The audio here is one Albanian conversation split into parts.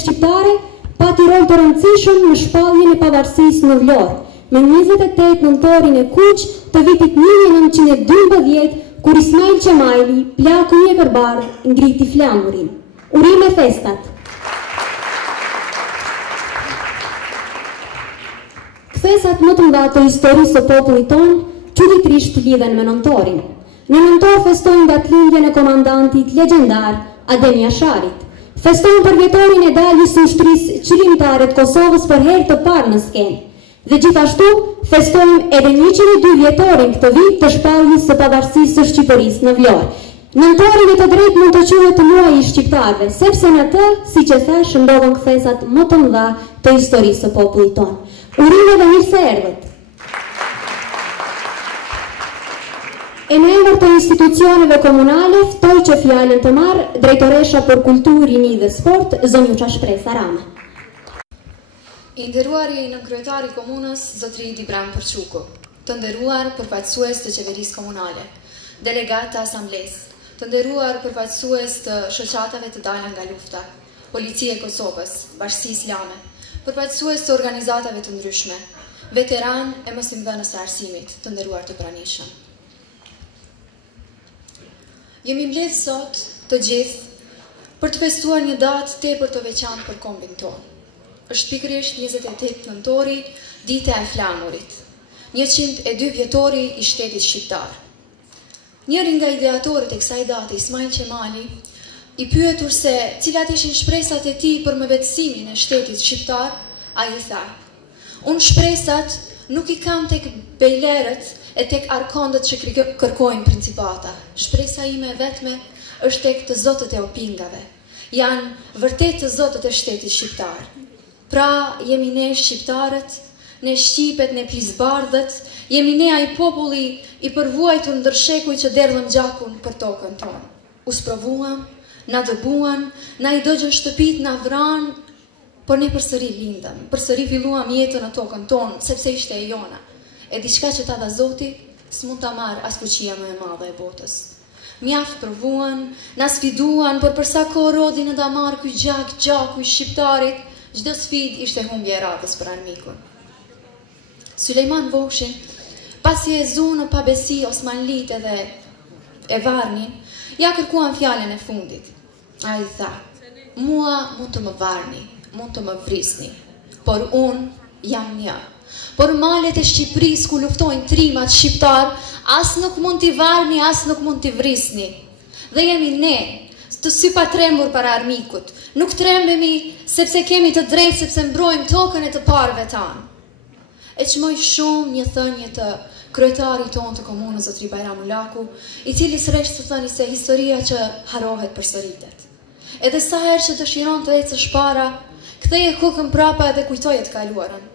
shqiptare pati rol të rëndësishëm në shpalljen e pavarësisë në Vlorë, me 28 nëntorin e kuq të vitit 1912, kur Ismail Qemaili, plaku i Ekërbardh, ngriti flamurin. Urime festat! Kthesat më të mëdha të historisë së popullit tonë çuditërisht lidhen me nëntorin. Në nëntor festojnë datëlindjen e komandantit legjendar Adem Jasharit. Festojnë për vjetorin e daljes së ushtrisë qëllimtare të Kosovës për herë të parë në skenë. Dhe gjithashtu festojmë edhe 102 vjetorin këtë vit të shpalljes së pavarësisë së Shqipërisë në Vlorë. Nëntori me të drejtë mund të quhet muaji i shqiptarëve, sepse në të, siç e thash, ndodhen kthesat më të mëdha të historisë së popullit tonë. Urime dhe mirëseerdhët. E në emër të institucioneve komunale, ftoj që fjalën të marrë drejtoresha për kulturë, rini dhe sport, zonjuqa Shpresa Rama. I nderuari në kryetari i komunës, zotri Dibram Përçuku, të nderuar përfaqësues të qeverisë komunale, delegat të asamblesë, të nderuar përfaqësues të shoqatave të dalë nga lufta, Policia e Kosovës, Bashkësi Islame, përfaqësues të organizatave të ndryshme, veteran e moslimdhënës së arsimit, të nderuar të pranishëm. Jemi mbledhur sot të gjithë për të festuar një datë tepër të veçantë për kombin tonë. Është pikërisht 28 nëntori, dita e flamurit, 102 vjetori i shtetit shqiptar. Njëri nga ideatorët e kësaj date, Ismail Qemali, i pyetur se cilat ishin shpresat e tij për mëvetësimin e shtetit shqiptar, ai tha: "Unë shpresat nuk i kam tek bejlerët e tek arkondët që kërkojnë principata. Shpresa ime vetme është tek të zotët e opingave. Janë vërtet të zotët e shtetit shqiptar. Pra, jemi ne shqiptarët, ne shqipet, ne plisbardhët, jemi ne ai populli i përvuajtur ndër shekuj që derdhëm gjakun për tokën tonë. U sprovuam, na dëbuan, na i dogjën shtëpit, na vran, por ne përsëri lindëm, përsëri filluam jetën në tokën tonë, sepse ishte e jona. E diçka që ta dha Zoti, s'mund ta marrë as fuqia më e madhe e botës. Mjaft provuan, na sfiduan, por përsa kohë rodhi në damar ky gjaku i shqiptarit, çdo sfidë ishte humbje e radhës për armikun. Sulejman Voshin, pasi e zu në pabesi Osmanlit edhe e varnin, ja kërkuan fjalën e fundit. Ai tha: "Mua mund të më varni, mund të më vrisni, por unë jam një. Por malet e Shqipërisë ku luftojnë trimat shqiptar, as nuk mund t'i varni, as nuk mund t'i vrisni. Dhe jemi ne, të sy pa trembur para armikut. Nuk trembemi sepse kemi të drejtë, sepse mbrojmë tokën e të parëve tanë." E çmoj shumë një thënie të kryetarit tonë të komunës, zotri Bajram Ulaku, i cili sëresh të thëni se historia që harohet përsëritet. Edhe sa herë që dëshiron të ecësh para, ktheje kokën prapa edhe kujtoje të kaluarën.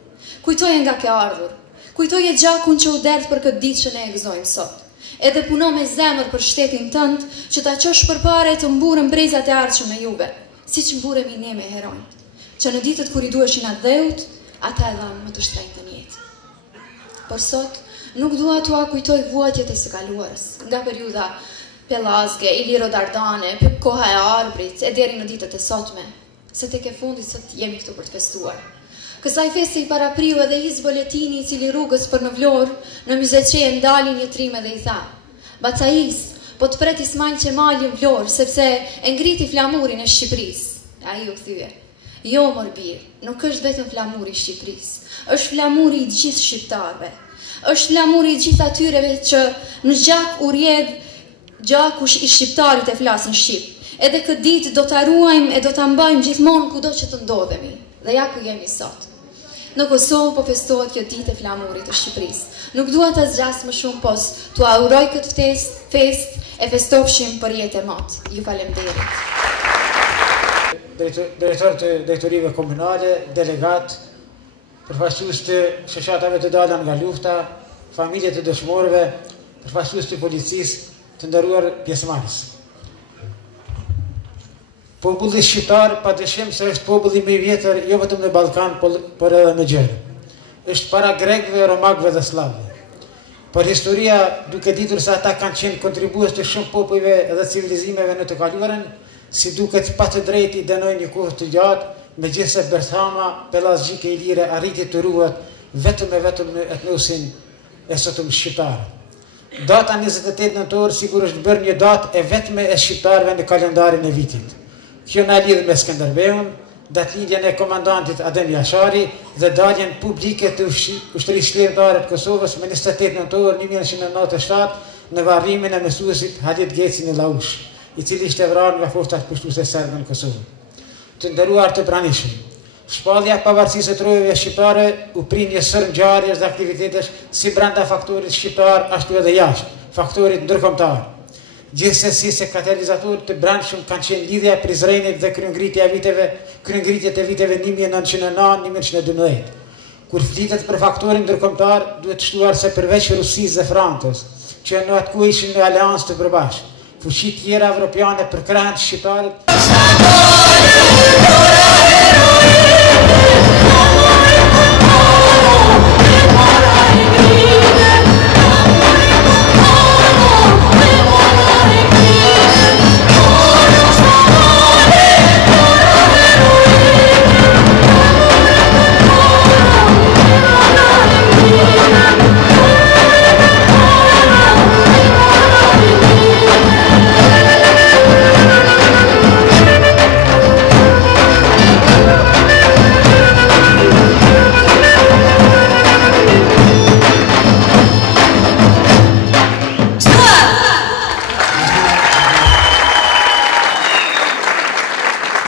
Kujtoje nga ke ardhur. Kujtoje gjakun që u derdh për këtë ditë që ne e gëzojmë sot. Edhe puno me zemër për shtetin tënd, që ta qosh përpara të mburën brezat e ardhshëm me juve, siç mburemi ne me heronjt, që në ditët kur i duheshin atë dheut, ata e dhanë më të shtrenjtën jetë. Por sot nuk dua t'ua kujtoj vuajtjet e së kaluarës, nga periudha Pellazge, Iliro Dardane, koha e Arbrit, e deri në ditët e sotme, se tek e fundit sot jemi këtu për të festuar. Kësaj feste i parapriu edhe his boletini i cili rrugës për në Vlorë, në Myzeqe ndali një trime dhe i tha: "Bacais, po të pret Ismail Qemali në Vlorë, sepse e ngriti flamurin e Shqipërisë." Ai u kthye: "Jo, mor bir, nuk është vetëm flamuri i Shqipërisë, është flamuri i gjithë shqiptarëve. Është flamuri i gjithë atyreve që në gjak u rjedh gjaku i shqiptarit e flasin shqip. Edhe këtë ditë do ta ruajmë e do ta mbajmë gjithmonë kudo që të ndodhemi. Dhe ja ku jemi sot. Në Kosovë po festohet kjo ditë e flamurit të Shqipërisë. Nuk dua ta zgjas më shumë, po t'ua uroj këtë fest e festofshim për jetë e mot. Ju falemnderit. Drejtor të drejtorive komunale, delegat, përfaqësues të shoqatave të dalën nga lufta, familje të dëshmorëve, përfaqësues të policisë, të nderuar pjesëmarrës. Populli shqiptar padyshim se është populli më i vjetër jo vetëm në Ballkan, por edhe në gjerë. Është para grekëve, romakëve dhe slavëve. Por historia, duke ditur se ata kanë qenë kontribues të shumë popujve dhe civilizimeve në të kaluarën, si duket pa të drejtë i dënojnë një kohë të gjatë me gjithse Berthama, Pelazgjike i Lire arriti të ruhet vetëm e vetëm në etnosin e sotëm shqiptar. Data 28 nëntor sigurisht bërë një datë e vetme e shqiptarëve në kalendarin e vitit. Kjo na lidh me Skënderbeun, datëlindjen e komandantit Adem Jashari dhe daljen publike të ushtrisë shtetërore të Kosovës me 28 nëntor 1997 në varrimin e mësuesit Halit Geci në Laush, i cili ishte vrarë nga forcat pushtuese serbe në Kosovë. Të nderuar të pranishëm, shpallja pavarësisë së trojave shqiptare u prin një sër ngjarjesh dhe aktivitetesh si brenda faktorit shqiptar ashtu edhe jashtë, faktorit ndërkombëtar. Gjithsesi se katalizatorët të brendshëm kanë qenë lidhja e Prizrenit dhe kryengritjet e viteve 1909-1912. Kur flitet për faktorin ndërkombëtar, duhet shtuar se përveç Rusisë dhe Francës, që në atë ku ishin në aleancë të përbashkët, fuqi tjera evropiane përkrahen shqiptarët